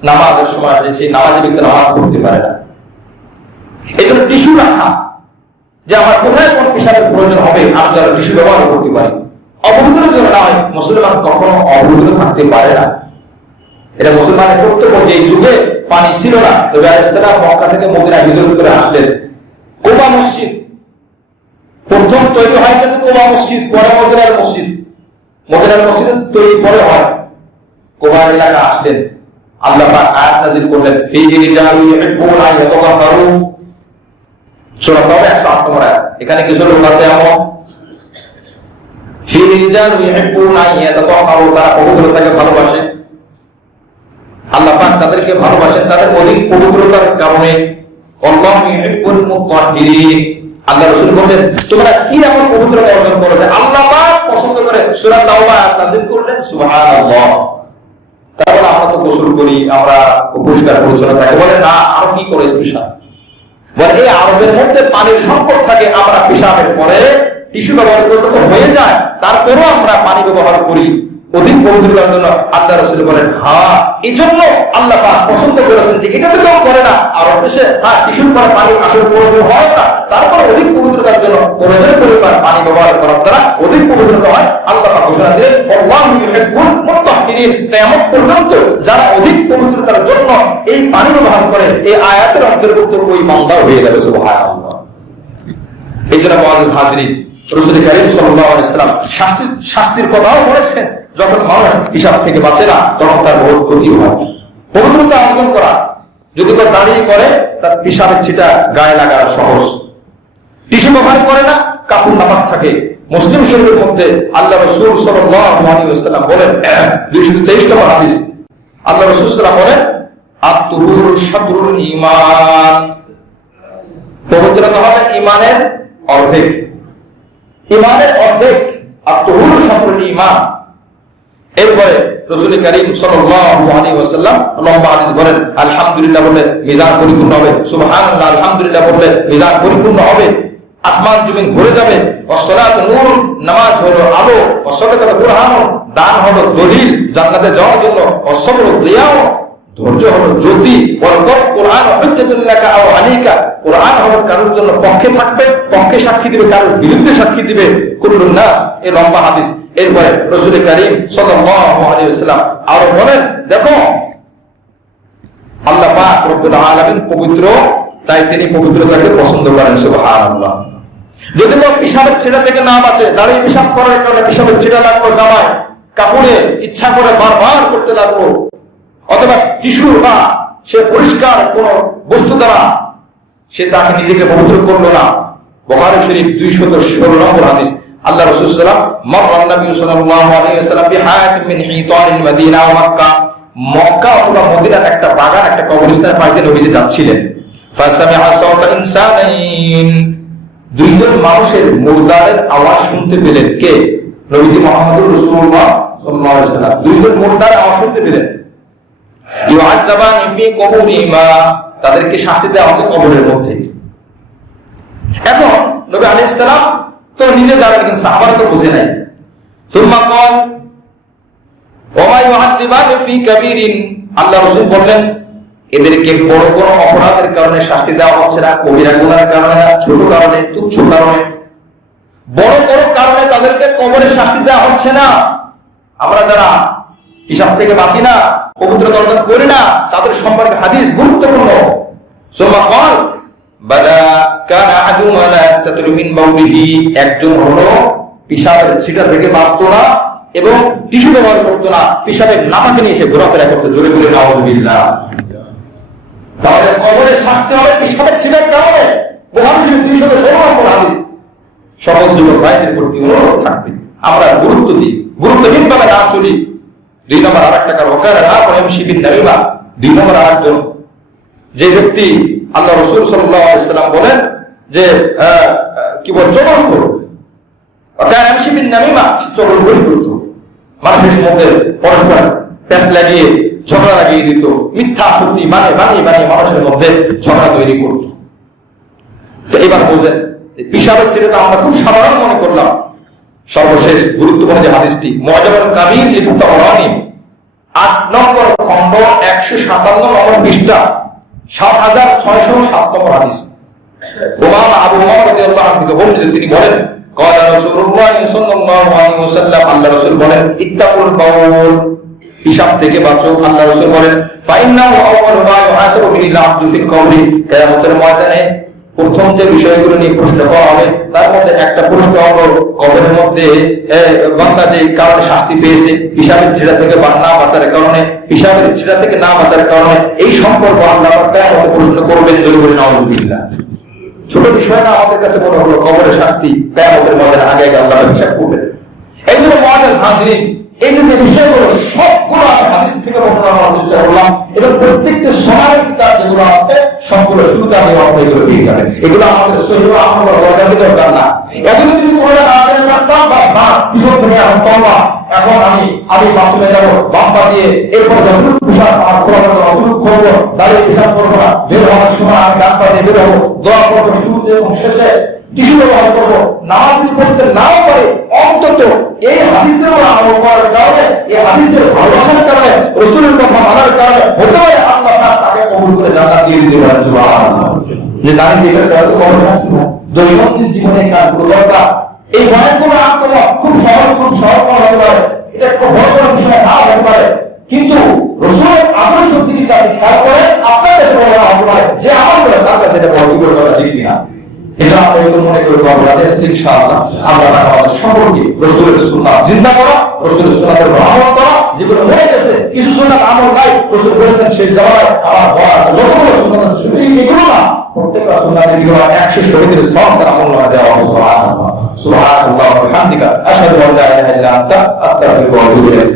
নামাজের সময় সেই নামাজে ব্যক্তি নামাজ পড়তে পারে না। এই জন্য টিস্যু রাখা, যে আমার কোথায় কোন পেশাবের প্রয়োজন হবে আমি যেন টিস্যু ব্যবহার করতে পারি। অপবিত্র যেন না হয়, মুসলমান কখনো অপবিত্র থাকতে পারে না। এটা মুসলমানের কর্তব্য। যে যুগে পানি ছিল না, নবী আলাইহিস সালাম মক্কা থেকে মদিনা হিজরত করে আসলেন। কুবা মসজিদ প্রথম তৈরি হয় কিন্তু কুবা মসজিদ, পরে মদিনার মসজিদ। মদিনার মসজিদ তৈরি পরে হয়। কুবা এলাকা আসলেন, আল্লাহ পাক আয়াত নাযিল করলেন, ফীহি রিজালুন ইউহিব্বুনা আন ইয়াতাতাহহারু। সূরা তাওবা 108 নম্বর আয়াত। এখানে কিছু লোক আছে এমন, ফীহি রিজালুন ইউহিব্বুনা আন ইয়াতাতাহহারু, তারা পবিত্রতাকে ভালোবাসে। আল্লাহ পাক তাদেরকে ভালোবাসেন তাদের অধিক পবিত্রতার কারণে। আল্লাহু ইউহিব্বুল মুতাহহিরিন। আল্লাহ রাসূল বলেন তোমরা কি এমন পবিত্রতা অর্জন করবে আল্লাহ পাক পছন্দ করে। সূরা তাওবা নাযিল করলেন, সুবহানাল্লাহ। তারপর আমরা তো গোসল করি, আমরা পরিষ্কার পরিচ্ছন্ন থাকি, বলে না আরো কি করে স্পেশাল। বলে এই আরবের মধ্যে পানির সংকট থাকে, আমরা পেশাবের পরে টিস্যু ব্যবহার করতে তো হয়ে যায়, তারপরেও আমরা পানি ব্যবহার করি অধিক পবিত্রতার জন্য। আল্লাহ রাসূল বলেন হ্যাঁ, এই জন্য আল্লাহ পাক পছন্দ করেছেন যে এটা তো কেউ করে না। আর দেশে হ্যাঁ টিস্যুর পরে পানি আসলে প্রয়োজন হয় না, তারপর অধিক পবিত্রতার জন্য প্রয়োজনের পরিমাণ পানি ব্যবহার করার দ্বারা অধিক পবিত্রতা হয়। আল্লাহ পাক ঘোষণা দিলেন আল্লাহু ইউহিব্বুল মুতাহহিরিন। কিয়ামত পর্যন্ত যারা অধিক পবিত্রতার জন্য এই পানি ব্যবহার করে, এই আয়াতের অন্তর্ভুক্ত ওই বান্দা হয়ে যাবে। সুবহানাল্লাহ। এই জন্য মুআজ্জাজ হাজিরিন, রাসূল কারীম সাল্লাল্লাহু আলাইহি ওয়াসাল্লাম শাস্তির কথাও বলেছেন। যখন মানুষ হিসাব থেকে বাঁচে না তখন তার বহু ক্ষতি হয়। পবিত্রতা অর্জন করা যদি কেউ দাঁড়িয়ে করে, তার পেশাবের ছিটা গায়ে লাগা সহজ। টিস্যু ব্যবহার করে না, কাপড় নাপাক থাকে। মুসলিম শরীফের মধ্যে আল্লাহ রাসূল সাল্লাল্লাহু আলাইহি ওয়াসাল্লাম বলেন, 223 নম্বর হাদিস, আল্লাহ রাসূল সাল্লাল্লাহু বলেন আত-তুহুরু শাতরুল ঈমান। পবিত্রতা হলো ঈমানের অর্ধেক। ঈমানের অর্ধেক আত-তুহুরু শাতরুল ঈমান। এরপরে রাসূল কারীম সাল্লাল্লাহু আলাইহি ওয়াসাল্লাম লম্বা হাদিস বলেন, আলহামদুলিল্লাহ বললে মিজান পরিপূর্ণ হবে, সুবহানাল্লাহ আলহামদুলিল্লাহ বললে মিজান পরিপূর্ণ হবে, আসমান জমিন ভরে যাবে। ওয়াসসালাতু নূর, নামাজ হলো আলো, ওয়াসসালাতু বুরহানুন, দান হলো দলিল জান্নাতে যাওয়ার জন্য, ওয়াসসাবরু দিয়াও, ধৈর্য হলো জ্যোতি, ওয়াল কুরআন হুজ্জাতুল লাকা আও আলাইকা, কুরআন হলো কারোর জন্য পক্ষে থাকবে, পক্ষে সাক্ষী দিবে, কারোর বিরুদ্ধে সাক্ষী দিবে। কুল্লুন নাস, এই লম্বা হাদিস। এরপরে রাসূল কারীম সাল্লাল্লাহু আলাইহি ওয়াসাল্লাম আরো বলেন, দেখো আল্লাহ পাক রব্বুল আলামিন পবিত্র, তাই তিনি পবিত্রতাকে পছন্দ করেন। সুবহানাল্লাহ। যদি কেউ পেশাবের ছিটা থেকে না বাঁচে, দাঁড়িয়ে পেশাব করার কারণে পেশাবের ছিটা লাগলো জামায়, কাপড়ে ইচ্ছা করে বারবার করতে লাগলো, অথবা টিস্যু বা সে পরিষ্কার কোন বস্তু দ্বারা সে তাকে নিজেকে পবিত্র করলো না। বুখারী শরীফ 216 নম্বর হাদিস, আল্লাহ রাসূল সাল্লাল্লাহু আলাইহি ওয়াসাল্লাম মাররা নবী সাল্লাল্লাহু আলাইহি ওয়াসাল্লাম বিহাতিম মিন হিতানিল মদিনা ওয়া মক্কা। মক্কা অথবা মদিনার একটা বাগান, একটা কবরস্থানের পাশ দিয়ে নবীজি যাচ্ছিলেন। ফাসামিআ সাওতা ইনসানাইন, দুইজন মানুষের মুর্দারের আওয়াজ শুনতে পেলেন। কে? নবীজি মুহাম্মদুর রাসূলুল্লাহ সাল্লাল্লাহু আলাইহি ওয়াসাল্লাম দুইজন মুর্দারের আওয়াজ শুনতে পেলেন। ইউআযাবানি ফি কুবুরিহিমা, তাদেরকে শাস্তি দেওয়া হচ্ছে কবরের মধ্যে। এখন নবী আলাইহিস সালাম তো নিজে জানেন, কিন্তু সাহাবারা তো বুঝে নাই। সুম্মা ক্বাল ওয়া মা ইউআযিবানি ফি কাবীরিন, আল্লাহ রাসূল বললেন এদেরকে বড় বড় অপরাধের কারণে শাস্তি দেওয়া হচ্ছে না, কবিরা গুনাহের কারণে না, ছোট কারণে, তুচ্ছ কারণে, বড় বড় কারণে তাদেরকে কবরে শাস্তি দেওয়া হচ্ছে না। আমরা যারা পিশাব থেকে বাঁচি না, পবিত্র দর্শন করি না, তাদের সম্পর্কে হাদিস গুরুত্বপূর্ণ। সুম্মা ক্বাল বালা কানা আহাদুহুমা লা ইস্তাতিরু মিন বাউলিহি, একজন হলো পিশাবের ছিটা থেকে বাঁচতো না এবং টিস্যু ব্যবহার করতো না, পিশাবের নামাকে নিয়ে এসে ঘোরাফেরা করতো। জোরে বলে নাউযুবিল্লাহ। তাহলে কবরের শাস্তি হবে পিশাবের ছিটার কারণে। বুখারী শরীফ 216 নম্বর হাদিস। সকল যুবক ভাইদের প্রতি অনুরোধ থাকবে আমরা গুরুত্ব দিই, গুরুত্বহীন ভাবে না চলি। 2 নম্বর আরেকটা কারণ ওকার না এমশি বিন নামিমা। 2 নম্বর আরেকজন যে ব্যক্তি আল্লাহ রাসূল সাল্লাল্লাহু আলাইহি ওয়াসাল্লাম বলেন যে কি বল চগল করো, ওকার এমশি বিন নামিমা, সে চগল করতো, মানুষের মধ্যে পরস্পর প্যাঁচ লাগিয়ে ঝগড়া লাগিয়ে দিত, মিথ্যা সত্যি বানিয়ে মানুষের মধ্যে ঝগড়া তৈরি করত। তো এবার বোঝেন পিশাবের ছেলেটা আমরা খুব সাধারণ মনে করলাম। সর্বশেষ গুরুত্বপূর্ণ যে হাদিসটি মুআজামুল কাবীর লিখত তাবরানী 8 নম্বর খণ্ড 157 নম্বর পৃষ্ঠা 7607 নম্বর হাদিস। উমামা আবু উমামা রাদিয়াল্লাহু আনহু থেকে বর্ণিত, তিনি বলেন قال رسول الله صلى الله عليه وسلم, আল্লাহ রাসূল বলেন ইত্তাকুল বাউল, পিশাব থেকে বাঁচো। আল্লাহ রাসূল বলেন ফাইন্নাহু আউয়ালু মা ইউহাসাবু বিহি আল-আবদু ফিল কবরি, কিয়ামতের ময়দানে প্রথম যে বিষয়গুলো নিয়ে প্রশ্ন করা হবে তার মধ্যে একটা প্রশ্ন হলো কবরের মধ্যে বান্দা যে কারণে শাস্তি পেয়েছে, পিশাবের ছিটা থেকে না বাঁচার কারণে, পিশাবের ছিটা থেকে না বাঁচার কারণে, এই সম্পর্ক আল্লাহ কিয়ামতে প্রশ্ন করবেন। জোরে বলে নাউযুবিল্লাহ। ছোট বিষয় না আমাদের কাছে মনে হলো কবরের শাস্তি কিয়ামতের ময়দানে আগে আল্লাহ হিসাব করবেন। এই জন্য মুআজ্জাজ হাজিরিন, এই যে বিষয়গুলো সবগুলো আমি হাদিস থেকে বর্ণনা করার চেষ্টা করলাম এবং প্রত্যেকটা সময়ের কিতাব যেগুলো আছে সবগুলো শুরুতে আমি এগুলো পেয়ে যাবেন। এগুলো আমাদের সহিহ আমরা বলার দরকার না। এতদিন যদি তোমরা না জানেন রাখতাম বাস না, কিছু তুমি এখন তোমরা এখন আমি বাথরুমে যাবো বাম পা দিয়ে, এরপর যখন পোশাক আমার করবো অতুলুক করবো, দাঁড়িয়ে পেশাব করবো না, বের হওয়ার সময় আমি ডান পা দিয়ে বের হবো, দোয়া করবো শুরুতে এবং শেষে, টিস্যু ব্যবহার করবো, নামাজ যদি পড়তে নাও পারে অন্তত এই হাদিসের আমল করার কারণে, এই হাদিসের ভালোবাসার কারণে, রাসূলের কথা মানার কারণে হতে পারে আল্লাহ তাকে কবুল করে জান্নাত দিয়ে দিতে পারেন। সুবহানাল্লাহ। যে জানেন যে এটা তো কবর না, দৈনন্দিন জীবনে কাজগুলো দরকার। এই ভয়ঙ্কর আক্রমণ খুব সহজ হতে পারে, এটা খুব বড় বিষয় না হতে পারে, কিন্তু রাসূলের আদর্শের দিকে আপনি খেয়াল করেন আপনার কাছে বড় হতে পারে, যে আমল করে তার কাছে এটা বড় করে করা ঠিক না। এটা আমরা এগুলো মনে করে ইনশাআল্লাহ আমরা আমাদের সম্পর্কে রাসূলের সুন্নাহ জিন্দা করা, রাসূলের সুন্নাতের আমল করা, যেগুলো মরে গেছে কিছু সুন্নাত আমল নাই, রাসূল বলেছেন সেই জামানায় আমার বলা যতগুলো সুন্নাত আছে শুধু এগুলো না, প্রত্যেকটা সুন্নাতের বিঘা 100 শহীদের সওয়াব তার আমল নামায় দেওয়া হবে। সুবহানাল্লাহ সুবহানাল্লাহ ওয়া বিহামদিকা আশহাদু আল্লা ইলাহা ইল্লা আনতা আস্তাগফিরুকা ওয়া আতুবু ইলাইক।